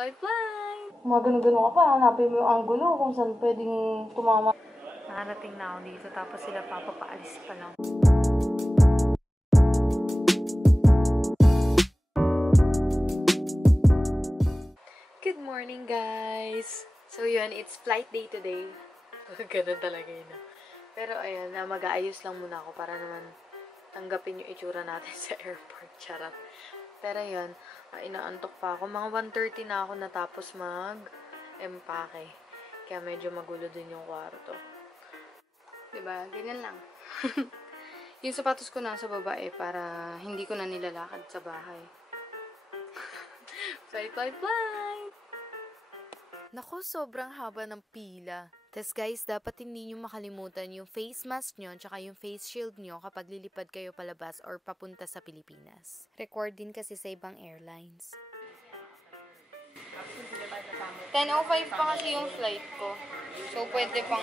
fly, fly! Magano-gano ka pa, hanapin mo yung angulo kung saan pwedeng tumama. Nakarating na ako dito, tapos sila papapaalis pa lang. Good morning, guys! So yun, it's flight day today. Ganun talaga yun. Pero ayun, mag-aayos lang muna ako para naman tanggapin yung itsura natin sa airport. Charot. Pero yun, inaantok pa ako. Mga 1:30 na ako natapos mag-empake. Kaya medyo magulo din yung kwarto. Diba? Ganyan lang. Yung sapatos ko nasa baba para hindi ko na nilalakad sa bahay. Fly, fly, fly! Naku, sobrang haba ng pila. Tas guys, dapat hindi nyo makalimutan yung face mask nyo tsaka yung face shield nyo kapag lilipad kayo palabas or papunta sa Pilipinas. Record din kasi sa ibang airlines. 10:05 pa kasi yung flight ko. So, pwede pang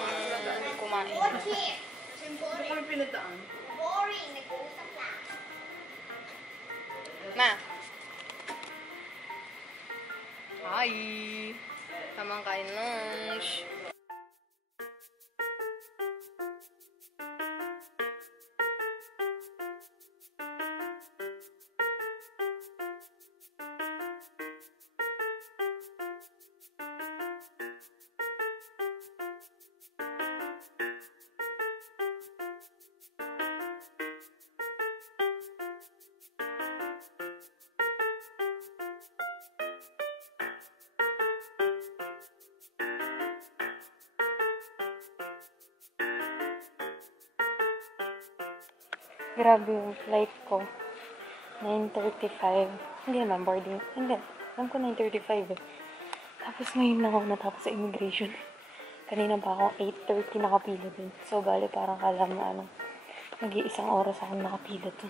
kumain. Kami pinadaan. Ma! Hi! Tamang kain lunch. Grabe yung flight ko. 9:35. Hindi naman boarding. Hindi. Alam ko 9:35 eh. Tapos ngayon lang ako natapos sa immigration. Kanina pa ako 8:30 nakapila din. So, bali parang kala mo nag-iisang oras ako nakapila to.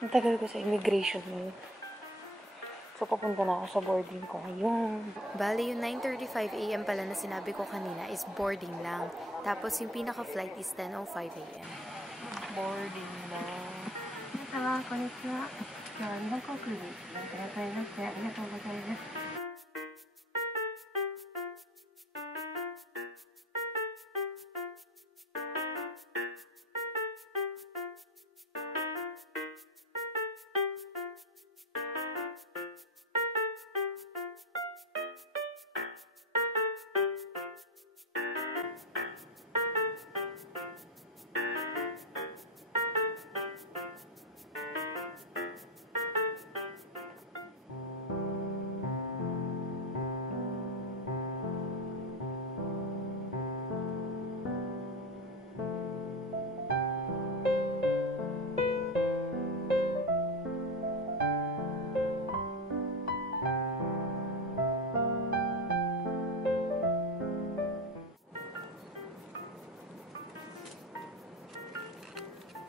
Ang tagal ko sa immigration ngayon. So, papunta na ako sa boarding ko ngayon. Bali, yung 9:35 a.m. pala na sinabi ko kanina is boarding lang. Tapos, yung pinaka-flight is 10:05 a.m. Boarding lang. こんにちは。今日は日本航空にご覧くださいましてありがとうございます。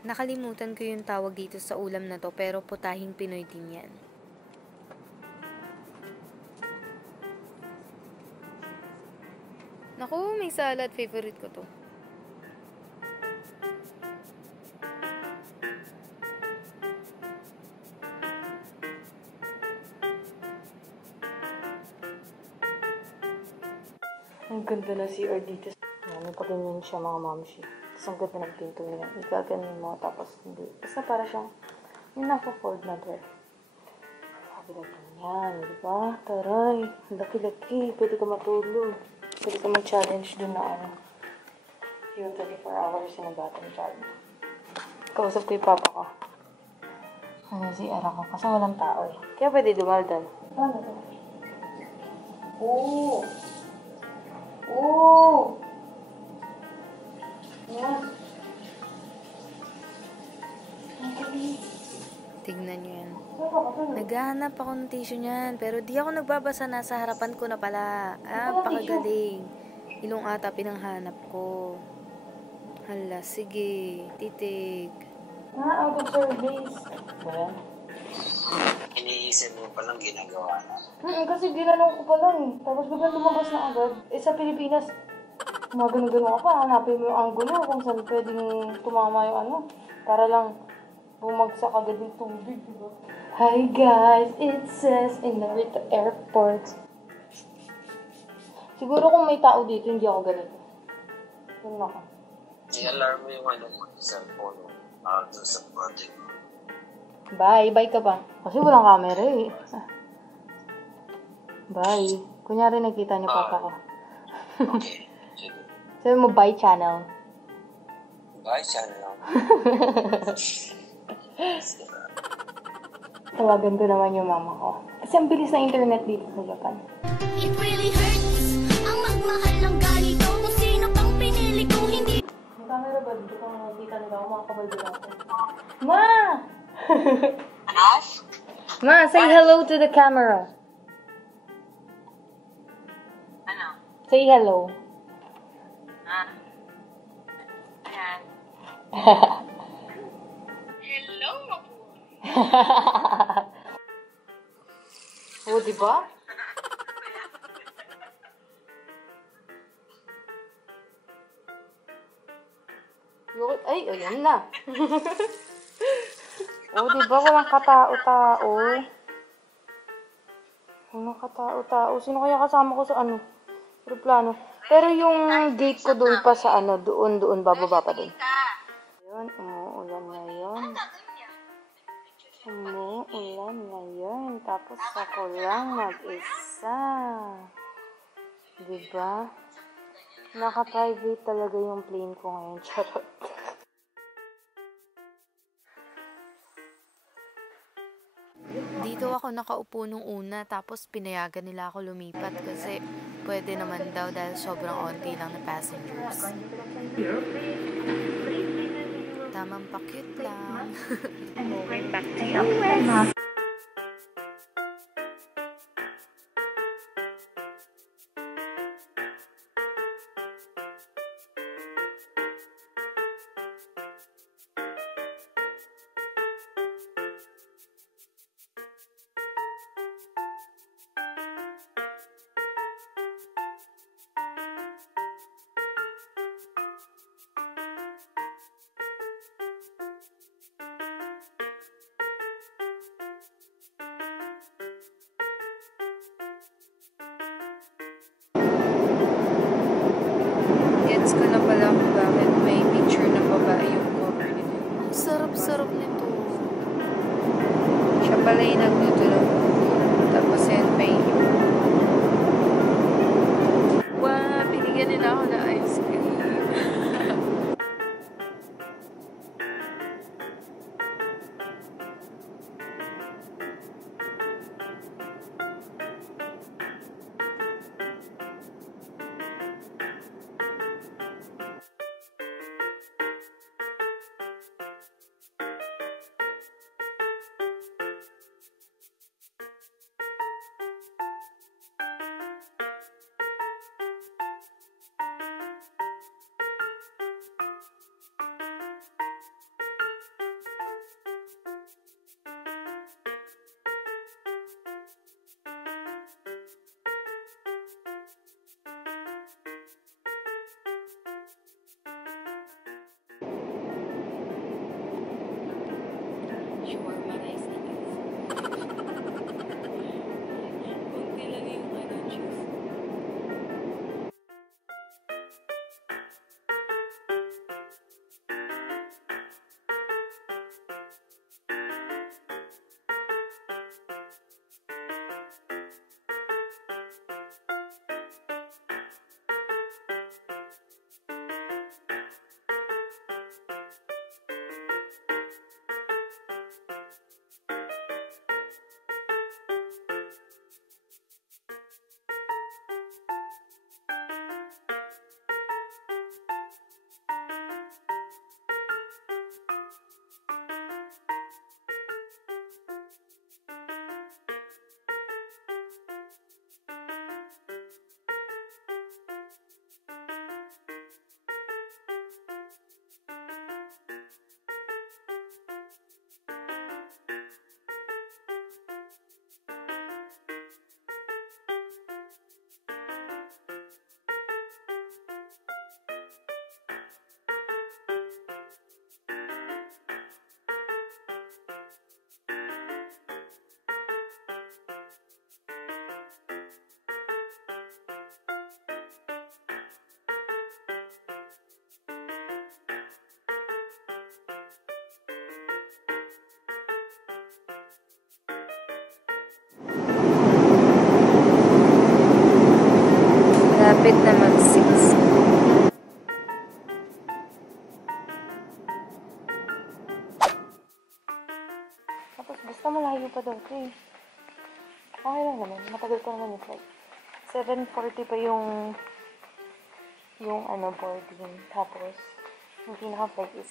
Nakalimutan ko yung tawag dito sa ulam na to, pero putahing Pinoy din yan. Naku, may salad. Favorite ko to. Ang ganda na CR dito. May paganyan siya mga mamshi. Tapos ang ganda ng pinto niya. Igaganin mo tapos hindi. Basta para siyang yung naka-fold na door. Kabilang yan, di ba? Taray, laki-laki. Pwede ka matulog. Pwede ka mag-challenge dun na yung 24 hours in a battle challenge. Kausap ko yung papa ko. Ano si Era ko? Kasi walang tao eh. Kaya pwede dumaldan. Ano to? Oo! Oh! Yan. Tignan nyo yan. Naghahanap ako ng tissue niyan, pero di ako nagbabasa. Nasa harapan ko na pala. Pakagaling. Ilong ata pinanghanap ko. Hala, sige. Titig. Out of service. Ba? Iniisip mo palang ginagawa na. Kasi ginanong ko pa lang eh. Tapos biglang lumabas na agad. Sa Pilipinas, magano-gano ka pa. Hanapin mo yung angulo kung saan pwedeng tumama yung para lang bumagsak agad yung tubig, diba? Hi guys, it says in Narita Airport. Siguro kung may tao dito, hindi ako ganito. Yun ako. I-alarm mo yung ano mo, cellphone mo. Doon sa project mo. Bye, bye ka ba? Kasi walang camera eh. Bye. Kunyari nakita niyo papa ko. Okay. Sige. Sabi mo, bye channel. Bye, channel. Tawagan ko naman yung mama ko. Kasi ang bilis na internet dito sa Japan. It really hurts ang magmahal ng ganito. Kung sino pang pinili ko, hindi. May camera ba dito? Kung nakikita nila ako, makakabal din ako. Ma! Ma, say hello to the camera. Ano? Say hello. Yan. Hello, Oh, di ba? Ay, ayan na. Oh, di ba? Walang katao-tao. Walang katao-tao. Sino kaya kasama ko sa aeroplano? Pero yung gate ko doon pa sa doon, bababa pa doon. Ayun, umuulan ngayon. Umuulan ngayon. Tapos ako lang mag-isa. Diba? Naka-private talaga yung plane ko ngayon. Charot. Dito ako nakaupo nung una, tapos pinayagan nila ako lumipat kasi pwede naman daw dahil sobrang onti lang na passengers. Tamang pa-cute lang. Gets ko na pala kung bakit may picture na babae yung cover nito. Ang sarap-sarap nito. Siya pala yung nagluto ng tapos yan pa yung wow, binigyan nila ako ng ice cream. Shawarma rice na guys. Kunti lang yung juice. Malapit na mag-6. Tapos basta malayo pa daw ito eh. Okay lang naman. Matagal pa naman yung flight. 7:40 pa yung boarding. Tapos, yung pinaka-flight is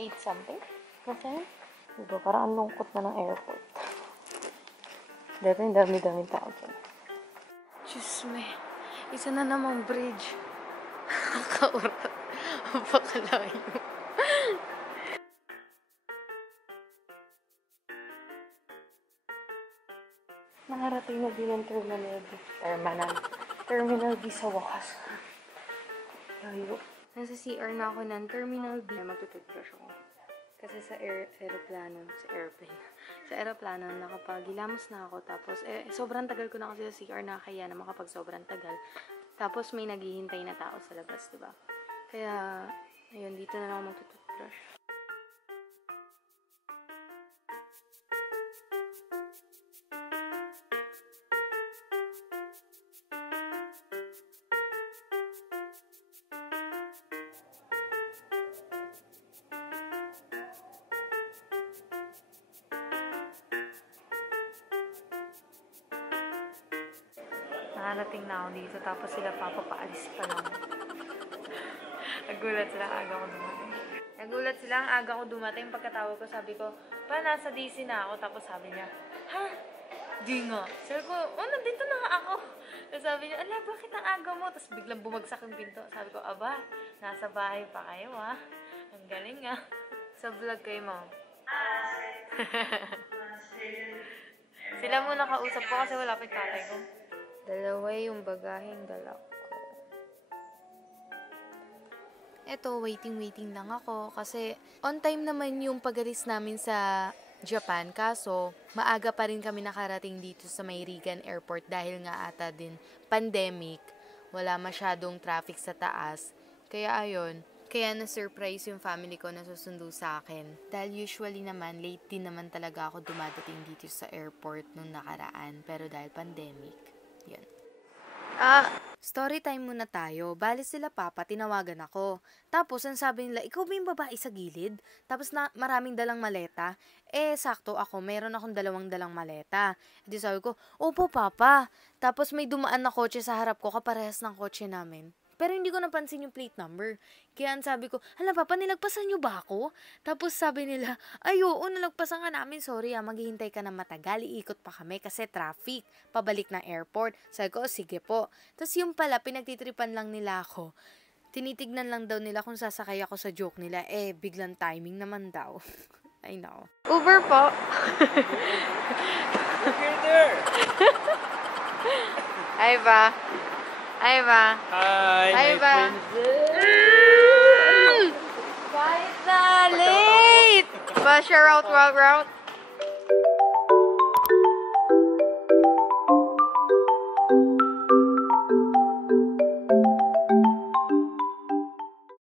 8 something? Basta yun? Diba? Parang ang lungkot na ng airport. Dito yung dami-daming tao dyan. Diyos me. Isa na namang bridge. Nakaurat. Napakalayo. Nakarating na din ang Terminal B sa wakas. Layo. Nasa CR na ako ng Terminal B. Magtututbrush ako. Kasi sa aeroplano, sa aeroplano, nakapagilamos na ako. Tapos, sobrang tagal ko na kasi sa CR na kaya na makapag sobrang tagal. Tapos, may naghihintay na tao sa labas, diba? Kaya, ayun, dito na lang ako magtututbrush. Nakarating na ako dito, tapos sila papapaalis pa lang. Nagulat sila ang aga ko dumating. Pagkatawag ko, sabi ko, pa, nasa DC na ako. Tapos sabi niya, ha? Di nga. Sabi ko, nandito na nga ako. Tapos sabi niya, ala, bakit ang aga mo? Tapos biglang bumagsak yung pinto. Sabi ko, aba, nasa bahay pa kayo, ha? Ang galing, ha? Sa vlog kayo, ma'am. Sila muna kausap ko kasi wala pa yung tatay ko. Dalawa yung bagaheng dala ko. Eto, waiting lang ako kasi on time naman yung pag-alis namin sa Japan. Kaso, maaga pa rin kami nakarating dito sa May Regan Airport dahil nga ata din pandemic. Wala masyadong traffic sa taas. Kaya ayun, kaya na-surprise yung family ko na susundo sa akin. Dahil usually naman, late din naman talaga ako dumadating dito sa airport nung nakaraan. Pero dahil pandemic, yun. Story time muna tayo. Bali sila papa, tinawagan ako. Tapos, ang sabi nila, ikaw ba yung babae sa gilid? Tapos, maraming dalang maleta. Sakto ako, mayroon akong 2 dalang maleta. Di sabi ko, opo papa. Tapos, may dumaan na kotse sa harap ko, kaparehas ng kotse namin. Pero hindi ko napansin yung plate number. Kaya sabi ko, hala papa, nilagpasan nyo ba ako? Tapos sabi nila, ay oo, nilagpasan ka namin. Sorry maghihintay ka na matagal. Iikot pa kami kasi traffic. Pabalik ng airport. Sabi ko, sige po. Tapos yung pala, pinagtitripan lang nila ako. Tinitignan lang daw nila kung sasakay ako sa joke nila. Biglang timing naman daw. I know. Uber po. Okay there! Hi ba? Hi ba? Hi, Hi my ba? princess! Kahit na late! Ba siya route?